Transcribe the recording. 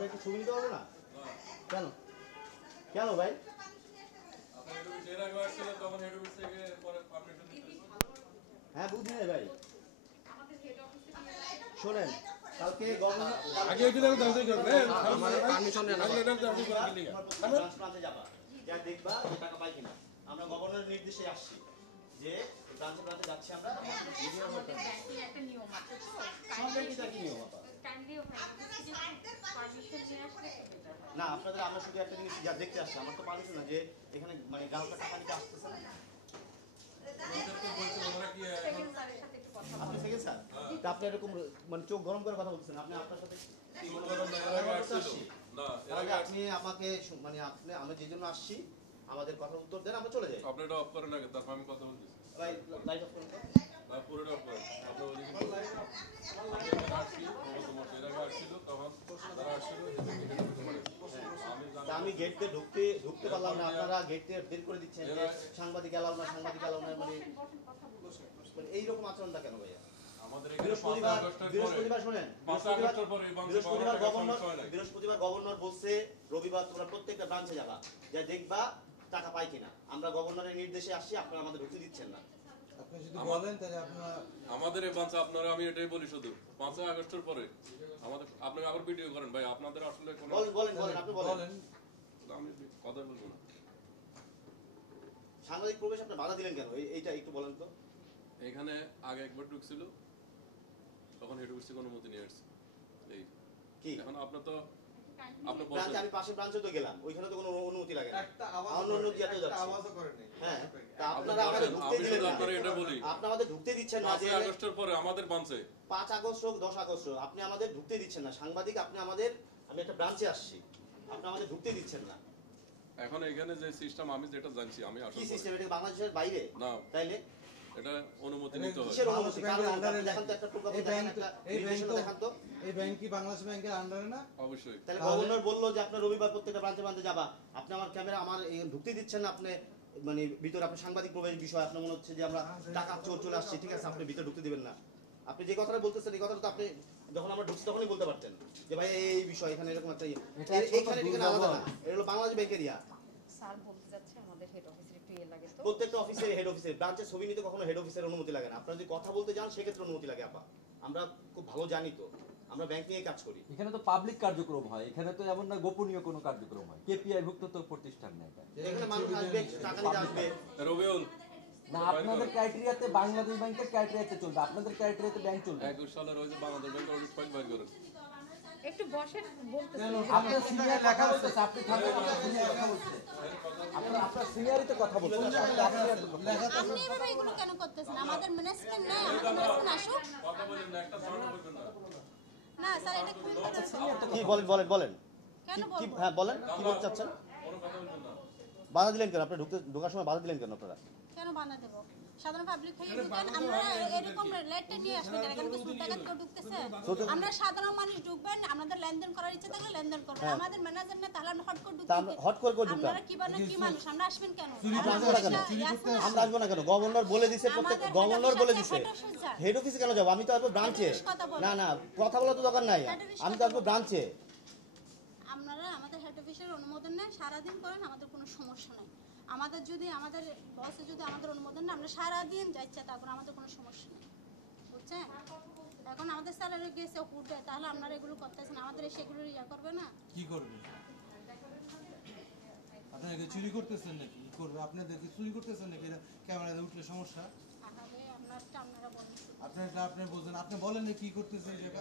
আমাদের একটু ছবি নিতে পারবো না? কেন কেন ভাই? হ্যাঁ বুঝি নাই ভাই, শোনেন কালকে আগে দেখবা টাকা পাই কিনা। আমরা গভর্নরের নির্দেশে আসছি যে ব্রাঞ্চে ব্রাঞ্চে যাচ্ছি আমরা। একটা নিয়ম আছে তো, না আপনাদের আমরা শুধু একটা জিনিস যা দেখতে আসছি, আমার তো পারমিশন না যে এখানে মানে গ্রাহকরা টাকা নিতে আসতেছে না। আপনি সেকেন্ড স্যার, আপনি এরকম মানে চোখ গরম করে কথা বলতেছেন, আপনি আপনার সাথে তাহলে আপনি আমাকে মানে আপনি আমরা যে জন্য আসছি আমাদের কথা উত্তর দেন, আমরা চলে যাই। আপনি এটা অফ করেন আগে, তারপর আমি কথা বলতেছি। লাইট অফ করুন। না পুরোটা অফ করেন। আপনি ওদিকে আসছিল তখন তারা আসছিল আমি গেট দিয়ে ঢুকতে পারলাম না, আপনারা গেট দিয়ে বের করে দিচ্ছেন যে সাংবাদিক এলাও না, সাংবাদিক এলাও না, মানে এইরকম আচরণটা কেন ভাইয়া? বৃহস্পতিবার শোনেন, বৃহস্পতিবার গভর্নর বলছে রবিবার তোমরা প্রত্যেকটা ব্রাঞ্চে যাবা, যা দেখবা টাকা পাই কিনা। আমরা গভর্নরের নির্দেশে আসছি, আপনারা আমাদের ঢুকতে দিচ্ছেন না। আমাদের এই ব্রাঞ্চে আপনারা, আমি এটাই বলি শুধু 5 আগস্টের পরে আমাদের আপনি আবার ভিডিও করেন ভাই, আপনাদের আসলে কোনো বলেন আপনি বলেন। আমি কথা বলবো না। সাংবাদিক প্রবেশ আপনি বাধা দিলেন কেন, এইটা একটু বলেন তো। এখানে আগে একবার ঢুকছিল, তখন হেড অফিস থেকে অনুমতি নিয়ে আসছে। এই কি এখন আপনার তো আপনি বলছেন আমি পাশে ব্রাঞ্চে তো গেলাম, ওইখানে তো কোনো অনুমতি লাগে না, একটা আওয়াজ আওয়াজও করে নাই। হ্যাঁ তা আপনারা আমাদের ঢুকতে দিলেন না, এটা বলি আপনি আমাদের ঢুকতে দিচ্ছেন না। 5 আগস্টের পরে আমাদের ব্রাঞ্চে 5 আগস্ট হোক 10 আগস্ট হোক আপনি আমাদের ঢুকতে দিচ্ছেন না। সাংবাদিক আপনি আমাদের, আমি একটা ব্রাঞ্চে আসছি, আপনি আমাদের ঢুকতে দিচ্ছেন না। এখন এখানে যে সিস্টেম আমি যেটা জানছি, আমি আসলে কি সিস্টেম এটা? বাংলাদেশের বাইরে না, তাইলে এটা অনুমতি নিতে হয়। কিসের অনুমতি? কারণ দেখেন তো একটা প্রকল্প দেখেন, একটা নির্দেশনা দেখান তো। এই ব্যাংক কি বাংলাদেশ ব্যাংকের আন্ডারে না? অবশ্যই। তাহলে গভর্নর বললো যে আপনার রবিবার প্রত্যেকটা ব্রাঞ্চে ব্রাঞ্চে যাবা, আপনি আমার ক্যামেরা আমার ঢুকতে দিচ্ছেন না, আপনি মানে ভিতরে আপনি সাংবাদিক প্রবেশ বিষয় আপনার মনে হচ্ছে যে আমরা টাকা চোর চলে আসছি, ঠিক আছে আপনি ভিতরে ঢুকতে দিবেন না। আপনি যে কথাটা বলতেছেন এই কথাটা তো আপনি যখন আমরা ঢুকছি তখনই বলতে পারতেন যে ভাই এই বিষয় এখানে এরকম একটা এখানে আলাদা না, এটা হলো বাংলাদেশ ব্যাংকের ইয়া। স্যার বলতে যাচ্ছে আমাদের হেড অফিসের একটু ইয়ে লাগে তো, প্রত্যেকটা অফিসের হেড অফিসের ব্রাঞ্চে ছবি নিতে কখনো হেড অফিসের অনুমতি লাগে না। আপনারা যদি কথা বলতে যান সেক্ষেত্রে অনুমতি লাগে আপা, আমরা খুব ভালো জানি তো, আমরা ব্যাংক নিয়ে কাজ করি। এখানে তো পাবলিক কার্যক্রম হয়, এখানে তো এমন না গোপনীয় কোনো কার্যক্রম হয়। কেপিআই ভুক্ত তো প্রতিষ্ঠান না এটা। এখানে মানুষ আসবে, টাকা নিতে আসবে। রবিউল না, আপনাদের ক্রাইটেরিয়াতে বাংলাদেশ ব্যাংকের ক্রাইটেরিয়াতে চলবে, আপনাদের ক্রাইটেরিয়াতে ব্যাংক চলবে। 21 সালের ওই যে বাংলাদেশ ব্যাংক অডিট ফাইল বাইর করেন। একটু বসেন বলতেছি। আপনার সিনিয়র লেখা বলতেছে, আপনি থাকেন, আপনার সিনিয়র কথা বলছে, আপনার সিনিয়রই তো কথা বলছে। আপনি এভাবে এগুলো কেন করতেছেন? আমাদের ম্যানেজমেন্ট নাই, আমাদের ম্যানেজমেন্ট আসুক। কথা বলেন না, একটা সাউন্ড বলবেন না। না স্যার এটা খুব কি বলেন কেন কি বলবো? হ্যাঁ বলেন কি বলতে চাচ্ছেন? কোনো কথা বলবেন না। বাধা দিলেন কেন? আপনি ঢোকার সময় বাধা দিলেন কেন আপনারা? কেন বানা দেব? সাধারণ পাবলিক হয়ে ঢুকেন, আমরা এরকম লেটটা নিয়ে আসবেন কেন? এখানে কি সুদ টাকাত কেউ ঢুকতেছে? আমরা সাধারণ মানুষ ঢুকবেন, আমাদের লেনদেন করার ইচ্ছা থাকলে লেনদেন করবেন। আমাদের ম্যানেজার না, তাহলে আমরা হট করে ঢুকতে। হট করে ঢুকতাম। আপনারা কি বানা কি মানুষ? আমরা আসবেন কেন? আমরা আসবো না কেন? গভর্নর বলে দিছে, প্রত্যেক গভর্নর বলে দিছে। হেড অফিসে কেন যাব? আমি তো আসবো ব্রাঞ্চে। না কথা বলা তো দরকার নাই, আমি তো আসবো ব্রাঞ্চে। আপনারা আমাদের হেড অফিসের অনুমোদন নেন, সারাদিন করেন, আমাদের কোনো সমস্যা নাই। আমাদের যদি আমাদের বসে যদি আমাদের অনুমোদন না, আমরা সারাদিন যাচ্ছি, তারপর আমাদের কোনো সমস্যা নেই, বুঝছেন? এখন আমাদের স্যালারি গেছে উঠে, তাহলে আপনারা এগুলো করতেছেন, আমাদের সেগুলো ইয়া করবে না? কি করবে? আপনারা কি চুরি করতেছেন নাকি? কি করবে? আপনাদের কি চুরি করতেছেন নাকি? ক্যামেরাতে উঠলে সমস্যা? আপনারা বলেন, আপনারা বোঝেন, আপনি বলেন না কি করতেছেন জায়গা?